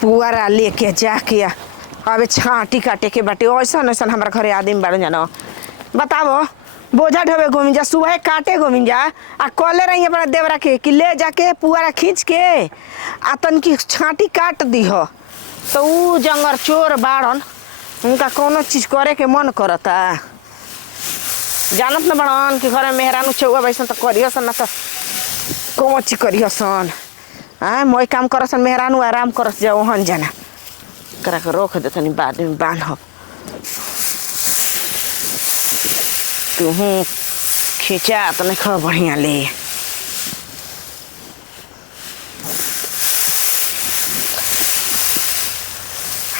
पुआरा लेके जाके अबे छाटी काटे के बाटे ऐसा ऐसा हमारा घरे आदमी बाड़न जानो बताओ बोझा ढोबे गोमिंजा सुबह काटे गोमिंजा आ कॉले रही अपना देवरा के कि ले जाके पुआरा खींच के आ तन की छाटी काट दीह तो ऊ जंगर चोर बाड़न उनका कोनो चीज करे के मन करता जानत न बड़न कि घर में मेहरानू चौआ बैसन तो करियसन न तो कौन चीज करियसन हाँ मोई काम करसन मेहरानू आराम करस जाओ हन जाना करा के रोक दे तनी बाद में बांधब तू खींचा तो नहीं खा बढ़िया ले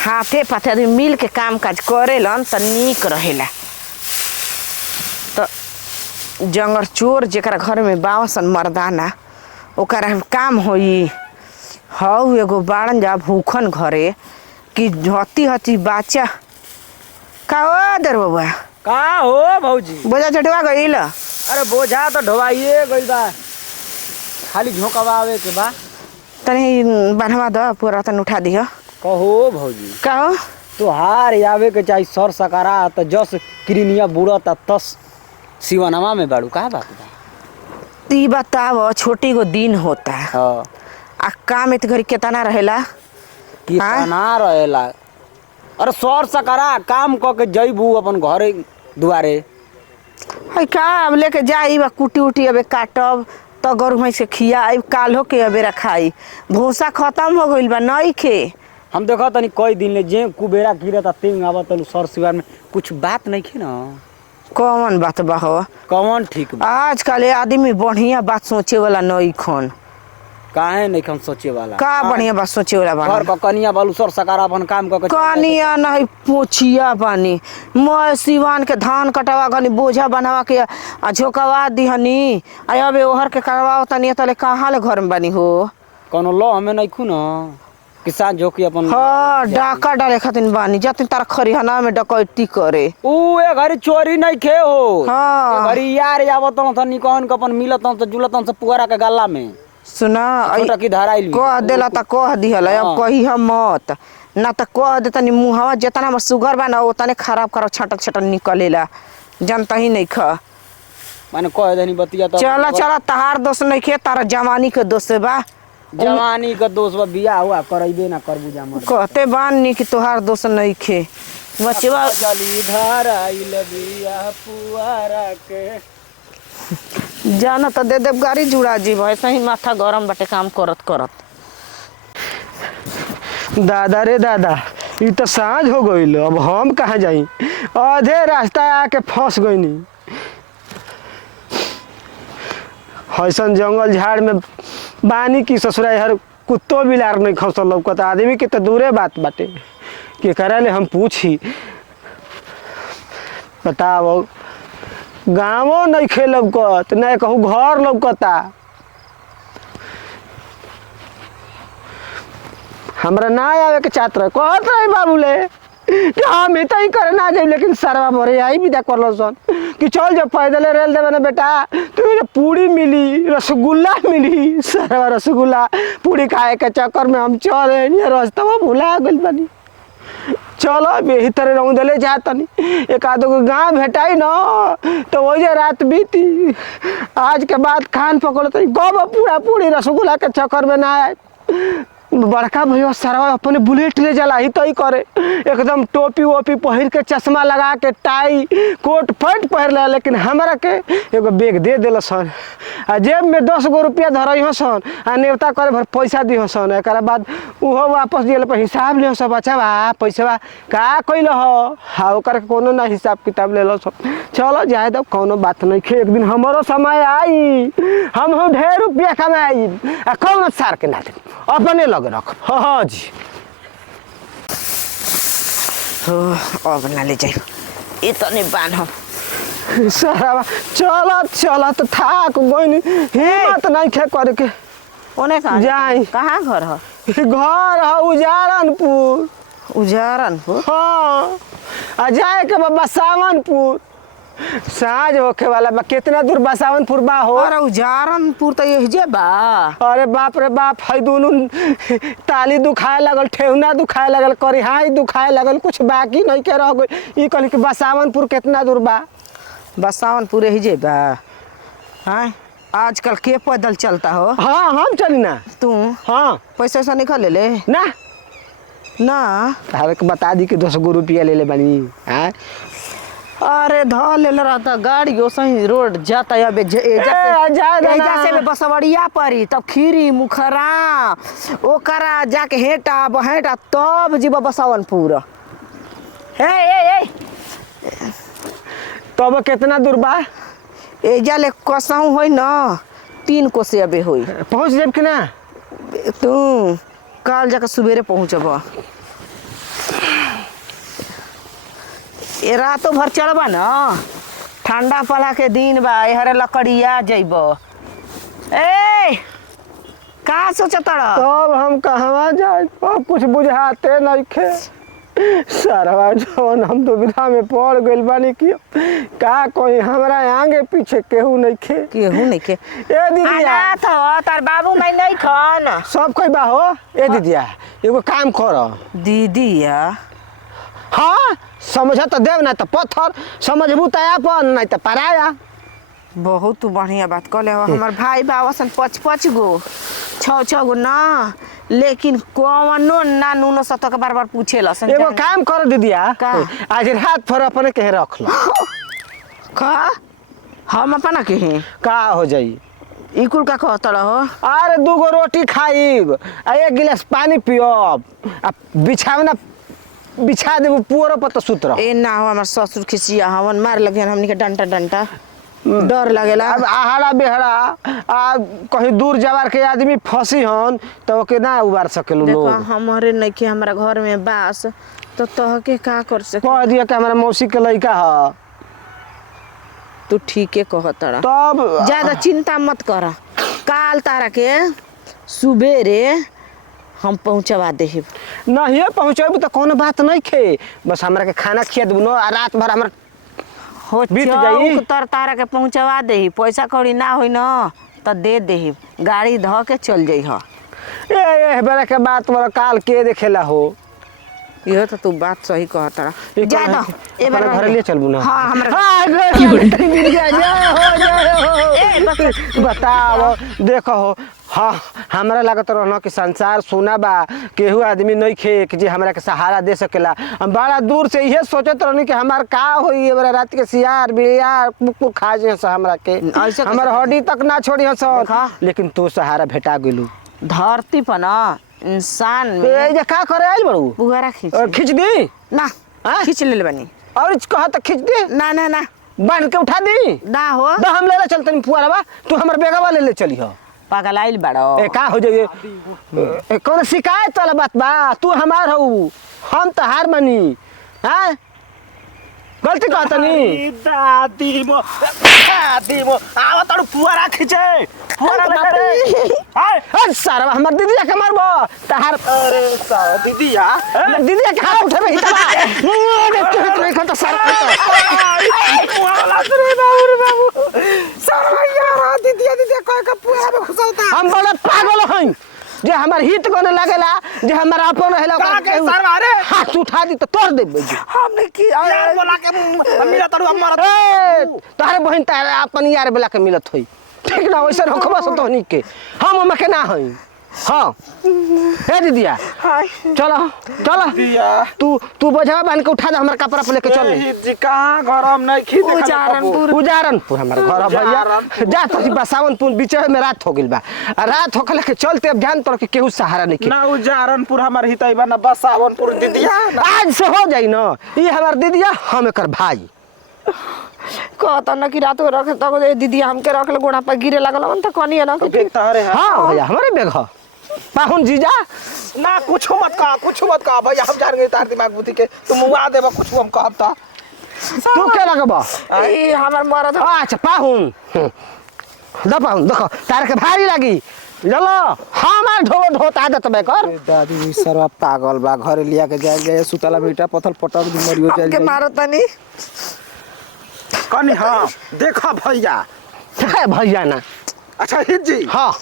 हाथे पाथे आदमी मिल के काम काज करेलन तो नीक रहेला तो जंगर चोर जेकरा घर में बावसन मर्दाना ओकरा काम होई हऊ एगो बाड़न जा भूखन घरे कि हती हती बाचा का हो दर बबुआ का हो भौजी बोझा चटवा गईल अरे बोझा तो ढोवाइए गइल बा खाली झोंकवावे के बा तनी बनवा दो पूरा तन उठा दियो कहो भौजी का हो तोहार आवे के चाही सर सकारा त जस क्रिनिया बुड़त तस सिवनमा में बाड़ू का बात बा ती बताओ छोटी को दिन होता है हां आ काम इत घरी केतना रहेला कितना रहेला अरे सर सकारा काम क के जइबू अपन घरे दुआरे है का अब लेके जाई बा कुटी उटी अबे काटब तो गरु भैंस के खियाई काल्हो के अबे रखाई भूसा खत्म हो गइल बा नहीं खे हम देखा तनी कई दिन ले जे कुबेरा गिरत तेंग आवत सर सिवार में कुछ बात नहीं खे ना कौन बात बा हो कौन ठीक बा आजकल आदमी बढ़िया बात सोचे वाला नहीं खन काहे नहीं हम सोचे वाला का बढ़िया बात सोचे वाला बा घर का कनिया बालू सर सकारा अपन काम क के कनिया नहीं पोछिया बानी मैं सिवान के धान कटवा गनी बोझा बनावा के आ झोकवा दिहनी आ अबे ओहर के करवाओ तनी तले कहाँ ले घर में बनी हो कोनो लो हमें नहीं खु न किसान जोकी अपन हाँ डाका डाले खातिर बानी जाते तारा खरिहाना में डकैती करे ऊ ए घरी चोरी नहीं खे हो हाँ घरी यार आवत त निकन के अपन मिलत त जुलत से पुआरा के गल्ला में सुना छोटा की धाराइल कह देला त कह दिहल अब कही हम मत ना त कह दे तनी मुहावा जितना हमर सुगर बा ना उतने खराब खराब छटक छटक निकलेला जनता ही नहीं ख माने कह देनी बतिया त चला चला तहार दोस्त नहीं खे तारा जवानी के दोस्त बा जवानी का दोस्त बा बियाह हुआ करइबे ना करबू जामर कहते बानी कि तोहार दोस्त नहीं खे बचवा जली धाराइल बिया पुआरा के जाना तो दे देव गाड़ी जुड़ा जी ऐसा ही माथा गरम बाटे काम करत करत दादा रे दादा ये तो सांझ हो गई अब हम कहाँ जाई आधे रास्ता आके फंस गईनी हसन जंगल झाड़ में बानी की ससुराई हर कुत्तो बिलार नहीं खसल लौकत आदमी के तो दूरे बात बाटे कि करे ले हम पूछी बताओ गाँवो नहीं खे लौकत नहीं कहूँ घर लौकता हमरा ना आवे के चाहत रहे कहत रहे बाबूले कि हम इतना ही करे ना जाए लेकिन सरवा भरे आई विदा करल सन कि चल जब पैदल रेल देवे ना बेटा तो पूरी मिली रसगुल्ला मिली सरवा रसगुल्ला पूरी खाए के चक्कर में हम चल रास्ता भुला गइल बानी चलो यही तरह रहूँ दिले जातनी एक आधो को गाँव भेटाई न तो वही रात बीती आज के बाद खान पकड़ो तो गब पूरा पूरी रसगुल्ला के चक्कर में ना आए बड़का भैया सारा अपने बुलेट ले जाला ही तो ही करे एकदम टोपी वोपी पहिर के चश्मा लगा के टाई कोट पैंट पहिर ले लेकिन हमारा के एगो बैग दे दिल सन आ जेब में 10 गो रुपया धरई हो सन आ नेवता करे भर पैसा दी हो सन एक बाद उहो वापस दिए पर हिसाब ले सब अच्छा बा पैसा का कैल हो हाँ ओकर कोनो ना हिसाब किताब ले लो सब चलो जाए तो कोनो बात नहीं खे एक दिन हमारो समय आई हम ढेर रुपया कमाई आ कौन सार के ना अपने लगे रख हाँ जी अब ना ले जाए इतने बान हम सारा चलत चलत थाक गइनी हिम्मत नहीं खे करे के ओने कहाँ जाई कहाँ घर हो घर है उजारनपुर उजारनपुर हाँ आ जाए के बाबा सावनपुर साँझ होखे वाला बा। कितना दूर बसावनपुर बा हो? और उजारनपुर तो यही जे बा। अरे बाप रे बाप, है दुनू ताली दुखाए लगल, ठेहुना दुखाए लगल, करिहाई दुखाए लगल, कुछ बाकी नहीं के रह गई। ई कहली कि बसावनपुर कितना दूर बा? बसावनपुर यही जे बा। हाँ आजकल के पैदल चलता हो? हाँ हम चली ना। तू हाँ पैसा वैसा निकल ले ले ना ना। तारे के बता दी कि 200 रुपया ले ले बनी। हाँ अरे ध ले रहता गाड़ी सही रोड जाता है से बसवड़िया परी तब खीरी मुखरा ओकरा जाके हेटा बहेटा तब जीव बसावनपुर। ए तब कितना दूर बा? एजा ले कसहूँ होई न 3 कोसे अबे होई। पहुँच जाब कि ना? तू कल जाकर सुबेरे पहुँचब। ये रातों भर चढ़बा न, ठंडा पला के दिन बा, हरे लकड़िया जइब। ए का सोचत रह? तब हम कहवा जाए? अब कुछ बुझाते नहीं खे। सरवा जवन हम दुविधा में पड़ गइल बानी कि का कोई हमरा आगे पीछे केहू नहीं खे। केहू नहीं के। ए दीदिया अनाथ हो तार बाबू मैं नहीं खान। सब कोई बा हो। ए दीदिया एगो काम कर। दीदिया हाँ समझ तो देव ना तो पत्थर, समझबू तो अपन नहीं तो पराया। बहुत बढ़िया बात कहले हो। हमार भाई बाबा 5 गो 6 गो ना, लेकिन कौनो ना नूनो सतो के बार बार पूछे लसन। एगो काम कर दीदिया, का? आज रात भर अपने के रख लो। का हम अपना के हैं का हो जाई? ई कुल का कहत रहो? अरे 2 गो रोटी खाइब आ 1 गिलास पानी पियब आ बिछावना बिछा देबू पुअर पर तो सुत रह। ए ना हो, हमार ससुर खिसिया हवन मार लगे हमनी के डंटा डर लगेला। अब आहारा बेहरा आ कहीं दूर जवार के आदमी फंसी हन तो ओके ना उबार सकेलू देखो लोग। हमारे नहीं के हमारा घर में बास तो तह के का कर सके? कह दिया कि हमारा मौसी के लड़का है। तू ठीके कहत रहा। तब ज्यादा चिंता मत कर, काल तारा के सुबेरे हम पहुँचवा देहिब। नहीं पहुँचेबू तो कोनो बात नहीं खे, बस हमरा के खाना खिया देबू न आ रात भर हमरा हो बीत जाई। तर तारा के पहुँचवा देही, पैसा कौड़ी ना होई न तो दे देही, गाड़ी ध के चल जाइ। ए बेरा के बात बड़ा काल के देखेला हो। इहो तो तू बात सही कहत रहा। जा दो ए बार घर लिए चलबू ना। हां हमरा बताओ देखो हो। हाँ हमरा लागत रहना कि संसार सोना बा, केहू आदमी नहीं खे कि जे हमरा के सहारा दे सकेला। हम बड़ा दूर से इहे सोचत रहनी कि हमार का होई बड़ा रात के सियार बियार कुकुर खा जे हमरा के, हमर हड्डी तक ना छोड़ी हस। लेकिन तू सहारा भेटा गेलू। धरती पर ना इंसान में ए जे का करे आइल बड़ू? पुगारा खींच दी ना, खींच ले बनी और कहा तो खींच दी ना ना ना बांध के उठा दी ना हो। तो हम ले चलते पुआरा बा, तू हमर बेगवा ले चली हो। पागल आइल बड़ो। ए का हो जाइए? कौन शिकायत वाला बात बा? तू हमार हो, हम तो हार मानी। हाँ गलती कहतनी। दादी मो आवा तारू पुआरा खींचे पुआरा लगे। हाय सारा हमर दीदिया के मारबो तहार। अरे सारा दीदिया हमर दीदिया के हाथ उठे ही तबा रे खत सारा पुआरा रे बाबू सारा यार दीदिया कह के पुआरा में घुसौता। हम बड़ा पागल हई जे हमर हित कोने लागेला, जे हमर अपन रहेला का के सरवा रे हाथ उठा दी तो तोड़ देबे। हमने की यार बोला के मिला तारू हमर तोहरे बहन तारे अपन यार बेला के मिलत होई। ठीक ना वैसे रखबा सो तोहनी के हम के ना हई। हाँ ए दीदिया चलो चलो दिया तू बोझा बांध के उठा दे, हमर कपड़ा पे लेके चल। जी कहां घर हम नहीं खी देखा। उजारनपुर हमर घर भैया। जा तो बसावनपुर बीच में रात हो गेल बा, रात होखले के चलते अब जान तोर के केहू सहारा नहीं के ना। उजारनपुर हमर हितई बा ना बसावनपुर दीदिया आज से हो जाई न। ई हमर दीदिया हम एकर भाई। कहता ना कि रात को रख तो दीदी हमके रख ले गोड़ा पर गिरे लगल मन तो कनी है ना कि तारे हां भैया हमारे बेग ह पाहुन जीजा ना कुछ मत कहा भैया हम जान गए तार दिमाग बुद्धि के तुम मुआ देबा कुछ हम कहब ता तू के लगबा? ई हमर मरद अच्छा पाहुन द पाहुन देखो तार के भारी लागी चलो हमार ढोत आदत बे कर। दादी सरवा पागल बा, घरे लिया के जाए सुतला बेटा पत्थर पटक दी मरियो के मारत नहीं कनी हाँ देखा भैया है भैया ना। अच्छा हित जी हाँ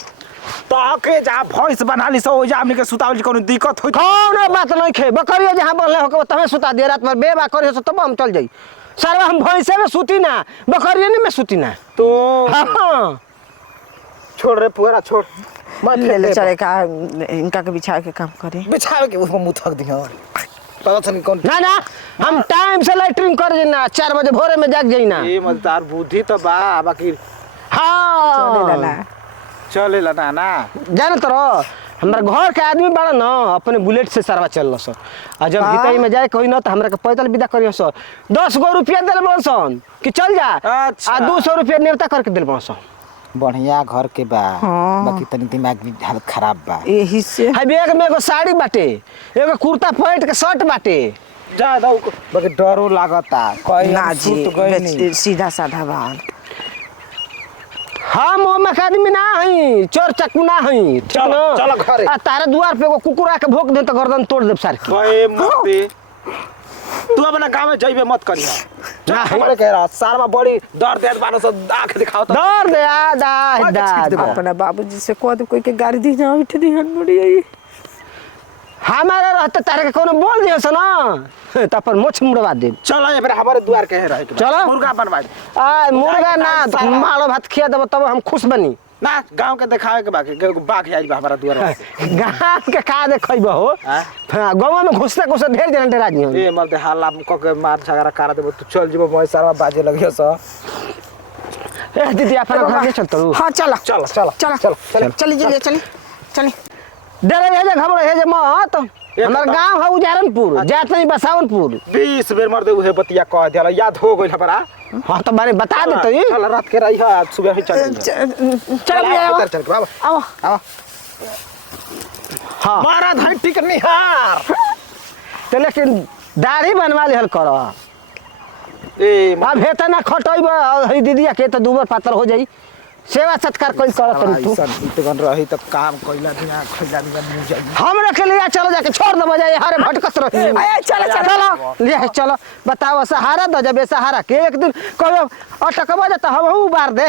ताके जा भैंस बना ली सो जा हमनी के सुतावल कोनो दिक्कत होई कौन बात नहीं खे बकरिया जहाँ बोले हो तमें सुता दे रात भर बेबा करियो सो तब हम चल जाई। सारा हम भैंसे में सुती ना बकरिया में सुती ना। तो हाँ छोड़ रे पूरा छोड़ मत ले ले चले का इनका के बिछा के काम करे। बिछावे के मुंह थक दिया पता थनी कौन ना ना हम टाइम से लैट्रिन कर ना 4 बजे भोरे में जाग जाई ना। ए मजदार बुद्धि तो बा बाकी चले ला हाँ चलेला ना ना जान तो हमारा घर के आदमी बड़ा न अपने बुलेट से सरवा चल सर आ जब भीतर में जाए कोई न तो हमरा के पैदल विदा करियो सर 10 गो रुपया दिल बसन कि चल जा अच्छा। आ 200 रुपया नेवता करके दिल बसन। बढ़िया घर के बा हाँ। बाकी तनी दिमाग की हालत खराब बा यही से है बैग में एगो साड़ी बाटे एगो कुर्ता पैंट के शर्ट बाटे। ज्यादा बाकी डरो लागता कहीं ना हम जी सुत गए नहीं सीधा साधा बात। हम वो मकादमी ना हई चोर चक्कू ना हई ठीक चलो, न? चलो घरे। आ तारे द्वार पे एगो कुकुर आके भोंक दे तो गर्दन तोड़ दे सार के। कहे मत तू अपना गांव में जाइबे मत करिया ना, हमारे कह रहा साल में बड़ी दर्द देत बानो सो आंख दिखाओ तो दौड़ दे आ दा दा अपना बाबूजी से कह दे कोई के गाड़ी दी ना उठ दी हन मुड़ी आई। हमारे रहते तारे के कोनो बोल दियो स ना त अपन मोछ मुड़वा दे। चलो ये मेरे हमारे द्वार के रहे चलो। मुर्गा बनवा दे। आ मुर्गा ना सारा। मालो भात खिया देबो तब हम खुश बनी। ना गांव के दिखावे के बाकी बाघ आई बा हमारा द्वार में। गांव के का देखइबो हो हाँ? हां गांव में घुसते घुसते ढेर जन डरा दियो। ए मल दे हाला क के मार झगड़ा करा देबो तू चल जीबो मैं सारा बाजे लगियो स ए दीदी अपन घर के चल तू हाँ चलो चलो चलो चलो चली चली चली चली। डरे हे जे घबरो हे जे मत एक हमर बात- गांव है उजारनपुर जात नहीं बसावनपुर। 20 बेर मर दे उहे बतिया कह दिया याद हो गइल हमरा। हां तो माने बता दे तो ई चल रात के रही है सुबह ही चल चल आओ चल के बाबा आओ आओ हां मारा धान टिक निहार तो लेकिन दाढ़ी बनवा लेहल कर ए अब हेता ना खटइब हई दीदिया के तो दूबर पातर हो जाई सेवा सत्कार कोई करत रही तू। ऐसा इतगन रही तो काम कइला बिना खइला बिना मुंह जाई हमरा के लिए चलो जाके छोड़ दे बजाए हरे भटकस रही। आए, चलो, चलो। ले चलो बताओ सहारा दो जब सहारा के एक दिन कहो अटकबा जा तो हम उबार दे